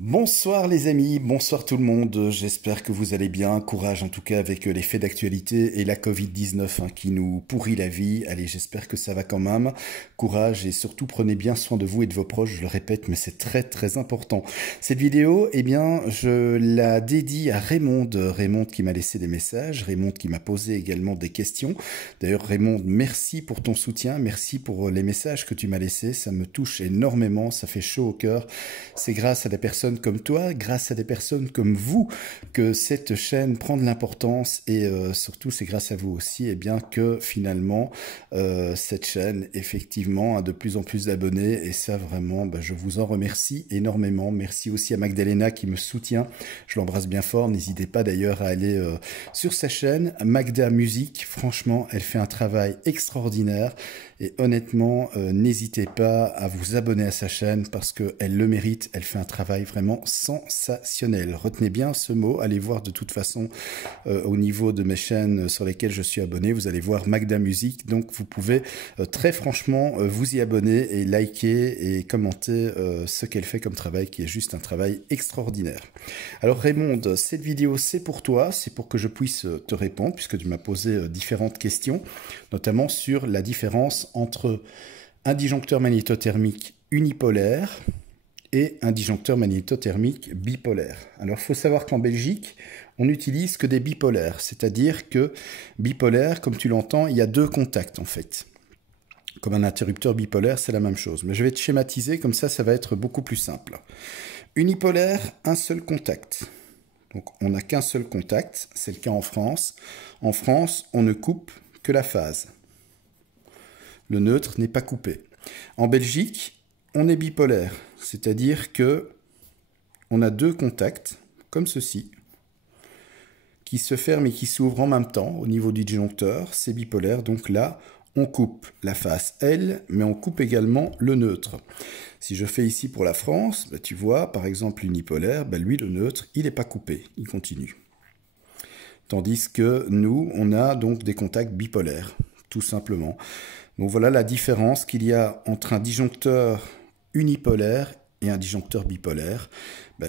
Bonsoir les amis, bonsoir tout le monde, j'espère que vous allez bien, courage en tout cas avec les faits d'actualité et la Covid-19 qui nous pourrit la vie, allez j'espère que ça va quand même, courage et surtout prenez bien soin de vous et de vos proches, je le répète mais c'est très important. Cette vidéo, eh bien je la dédie à Raymond qui m'a laissé des messages, Raymond qui m'a posé également des questions. D'ailleurs Raymond, merci pour ton soutien, merci pour les messages que tu m'as laissés, ça me touche énormément, ça fait chaud au cœur, c'est grâce à des personnes comme toi, grâce à des personnes comme vous, que cette chaîne prend de l'importance et surtout c'est grâce à vous aussi eh bien, que finalement cette chaîne effectivement a de plus en plus d'abonnés et ça vraiment je vous en remercie énormément. Merci aussi à Magdalena qui me soutient, je l'embrasse bien fort, n'hésitez pas d'ailleurs à aller sur sa chaîne, Magda Musique, franchement elle fait un travail extraordinaire et honnêtement n'hésitez pas à vous abonner à sa chaîne parce qu'elle le mérite, elle fait un travail vraiment sensationnel. Retenez bien ce mot, allez voir de toute façon au niveau de mes chaînes sur lesquelles je suis abonné, vous allez voir Magda Musique, donc vous pouvez très franchement vous y abonner et liker et commenter ce qu'elle fait comme travail qui est juste un travail extraordinaire. Alors Raymond, cette vidéo c'est pour toi, c'est pour que je puisse te répondre puisque tu m'as posé différentes questions, notamment sur la différence entre un disjoncteur magnétothermique unipolaire et un disjoncteur magnétothermique bipolaire. Alors, il faut savoir qu'en Belgique, on n'utilise que des bipolaires, c'est-à-dire que bipolaire, comme tu l'entends, il y a deux contacts en fait. Comme un interrupteur bipolaire, c'est la même chose. Mais je vais te schématiser, comme ça va être beaucoup plus simple. Unipolaire, un seul contact. Donc, on n'a qu'un seul contact, c'est le cas en France. En France, on ne coupe que la phase. Le neutre n'est pas coupé. En Belgique, on est bipolaire, c'est-à-dire que on a deux contacts, comme ceci, qui se ferment et qui s'ouvrent en même temps au niveau du disjoncteur, c'est bipolaire, donc là, on coupe la face L, mais on coupe également le neutre. Si je fais ici pour la France, tu vois, par exemple, unipolaire, lui, le neutre, il n'est pas coupé, il continue. Tandis que nous, on a donc des contacts bipolaires, tout simplement. Donc voilà la différence qu'il y a entre un disjoncteur unipolaire et un disjoncteur bipolaire.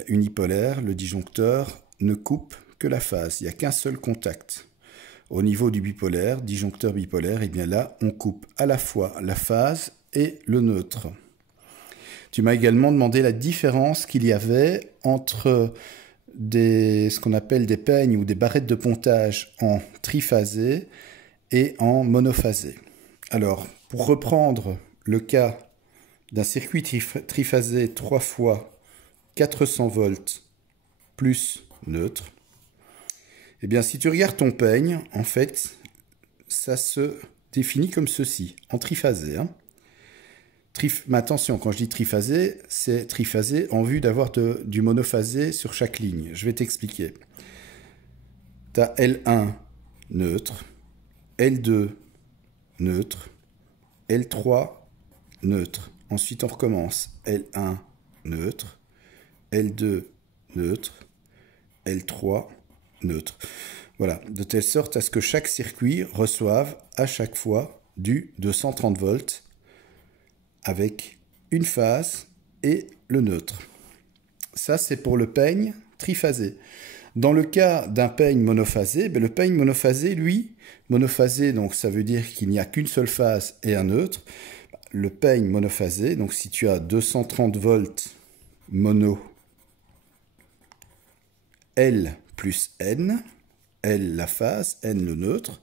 Unipolaire, le disjoncteur ne coupe que la phase, il n'y a qu'un seul contact. Au niveau du bipolaire, disjoncteur bipolaire, et bien là, on coupe à la fois la phase et le neutre. Tu m'as également demandé la différence qu'il y avait entre ce qu'on appelle des peignes ou des barrettes de pontage en triphasé et en monophasé. Alors, pour reprendre le cas d'un circuit triphasé 3 fois 400 volts plus neutre, eh bien, si tu regardes ton peigne, en fait, ça se définit comme ceci, en triphasé. Mais attention, quand je dis triphasé, c'est triphasé en vue d'avoir du monophasé sur chaque ligne. Je vais t'expliquer. Tu as L1 neutre, L2 neutre, L3 neutre. Ensuite, on recommence. L1 neutre, L2 neutre, L3 neutre. Voilà, de telle sorte à ce que chaque circuit reçoive à chaque fois du 230 volts avec une phase et le neutre. Ça, c'est pour le peigne triphasé. Dans le cas d'un peigne monophasé, le peigne monophasé, lui, monophasé, donc ça veut dire qu'il n'y a qu'une seule phase et un neutre. Le peigne monophasé, donc si tu as 230 volts mono, L plus N, L la phase, N le neutre,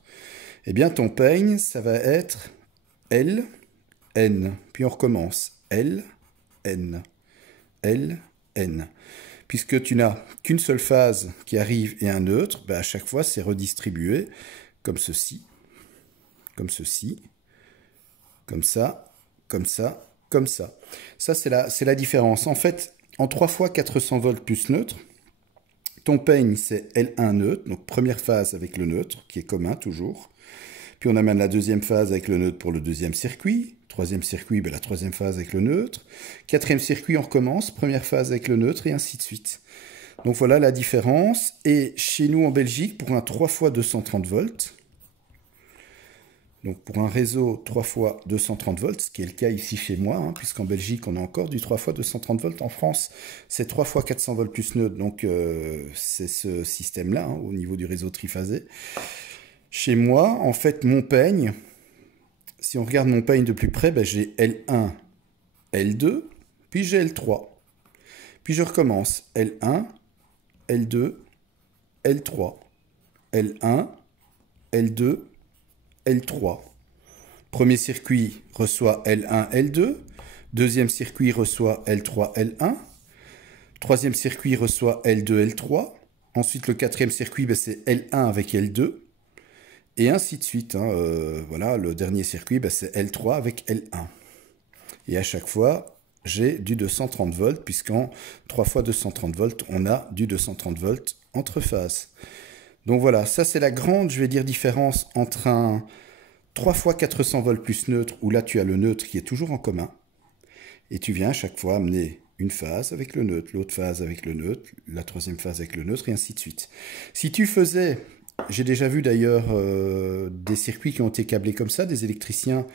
eh bien ton peigne, ça va être L, N. Puis on recommence. L, N, L, N. Puisque tu n'as qu'une seule phase qui arrive et un neutre, à chaque fois c'est redistribué comme ceci, comme ceci, comme ça, comme ça, comme ça. Ça c'est la différence. En fait, en 3 fois 400 volts plus neutre, ton peigne c'est L1 neutre, donc première phase avec le neutre, qui est commun toujours. Puis on amène la deuxième phase avec le neutre pour le deuxième circuit. Troisième circuit, la troisième phase avec le neutre. Quatrième circuit, on recommence. Première phase avec le neutre et ainsi de suite. Donc voilà la différence. Et chez nous en Belgique, pour un 3 fois 230 volts, Donc pour un réseau 3 fois 230 volts, ce qui est le cas ici chez moi, hein, puisqu'en Belgique on a encore du 3 fois 230 volts, en France c'est 3 fois 400 volts plus neutre, donc c'est ce système-là hein, au niveau du réseau triphasé. Chez moi, en fait, mon peigne, si on regarde mon peigne de plus près, ben, j'ai L1, L2, puis j'ai L3. Puis je recommence L1, L2, L3, L1, L2, L3. Premier circuit reçoit L1, L2. Deuxième circuit reçoit L3, L1. Troisième circuit reçoit L2, L3. Ensuite, le quatrième circuit, ben, c'est L1 avec L2. Et ainsi de suite. Hein. Voilà, le dernier circuit, ben, c'est L3 avec L1. Et à chaque fois, j'ai du 230 volts, puisqu'en 3 fois 230 volts, on a du 230 volts entre phases. Donc voilà, ça c'est la grande, je vais dire, différence entre un 3 fois 400 volts plus neutre, où là tu as le neutre qui est toujours en commun, et tu viens à chaque fois amener une phase avec le neutre, l'autre phase avec le neutre, la troisième phase avec le neutre, et ainsi de suite. Si tu faisais, j'ai déjà vu d'ailleurs des circuits qui ont été câblés comme ça, des électriciens,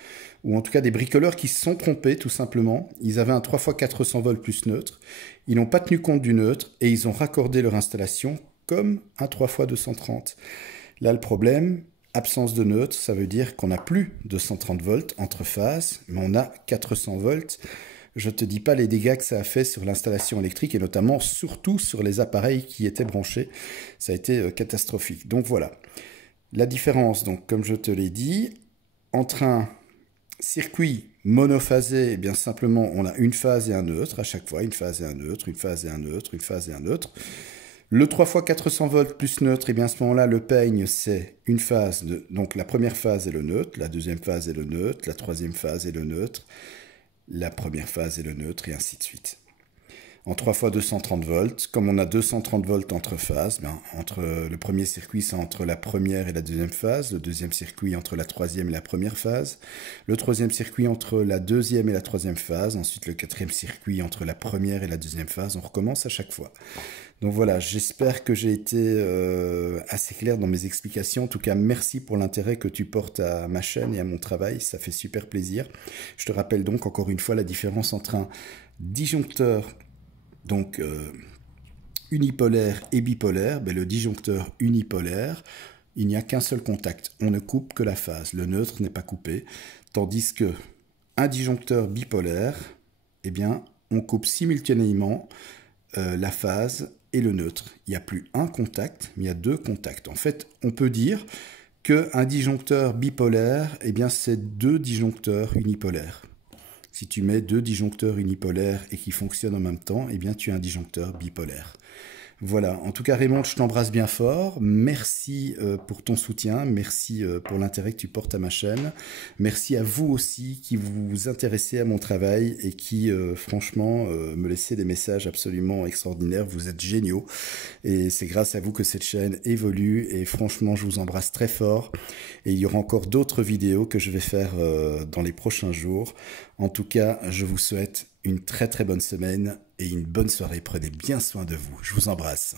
ou en tout cas des bricoleurs qui se sont trompés tout simplement. Ils avaient un 3 fois 400 volts plus neutre, ils n'ont pas tenu compte du neutre, et ils ont raccordé leur installation comme un 3 fois 230. Là, le problème, absence de neutre, ça veut dire qu'on n'a plus de 130 volts entre phases, mais on a 400 volts. Je ne te dis pas les dégâts que ça a fait sur l'installation électrique, et notamment, surtout, sur les appareils qui étaient branchés. Ça a été catastrophique. Donc voilà. La différence, donc, comme je te l'ai dit, entre un circuit monophasé, eh bien simplement, on a une phase et un neutre à chaque fois, une phase et un neutre, une phase et un neutre, une phase et un neutre. Le 3 fois 400 volts plus neutre, et bien à ce moment-là, le peigne, c'est une phase. Donc la première phase est le neutre, la deuxième phase est le neutre, la troisième phase est le neutre, la première phase est le neutre, et ainsi de suite. En 3 fois 230 volts, comme on a 230 volts entre phases, entre le premier circuit, c'est entre la première et la deuxième phase, le deuxième circuit entre la troisième et la première phase, le troisième circuit entre la deuxième et la troisième phase, ensuite le quatrième circuit entre la première et la deuxième phase, on recommence à chaque fois. Donc voilà, j'espère que j'ai été assez clair dans mes explications. En tout cas, merci pour l'intérêt que tu portes à ma chaîne et à mon travail, ça fait super plaisir. Je te rappelle donc encore une fois la différence entre un disjoncteur donc unipolaire et bipolaire. Ben, le disjoncteur unipolaire, il n'y a qu'un seul contact, on ne coupe que la phase, le neutre n'est pas coupé, tandis que un disjoncteur bipolaire, eh bien, on coupe simultanément la phase et le neutre. Il n'y a plus un contact, mais il y a deux contacts. En fait, on peut dire qu'un disjoncteur bipolaire, eh bien, c'est deux disjoncteurs unipolaires. Si tu mets deux disjoncteurs unipolaires et qui fonctionnent en même temps, eh bien, tu as un disjoncteur bipolaire. Voilà, en tout cas Raymond, je t'embrasse bien fort, merci pour ton soutien, merci pour l'intérêt que tu portes à ma chaîne, merci à vous aussi qui vous intéressez à mon travail et qui franchement me laissez des messages absolument extraordinaires, vous êtes géniaux et c'est grâce à vous que cette chaîne évolue et franchement je vous embrasse très fort et il y aura encore d'autres vidéos que je vais faire dans les prochains jours. En tout cas, je vous souhaite une très très bonne semaine et une bonne soirée. Prenez bien soin de vous. Je vous embrasse.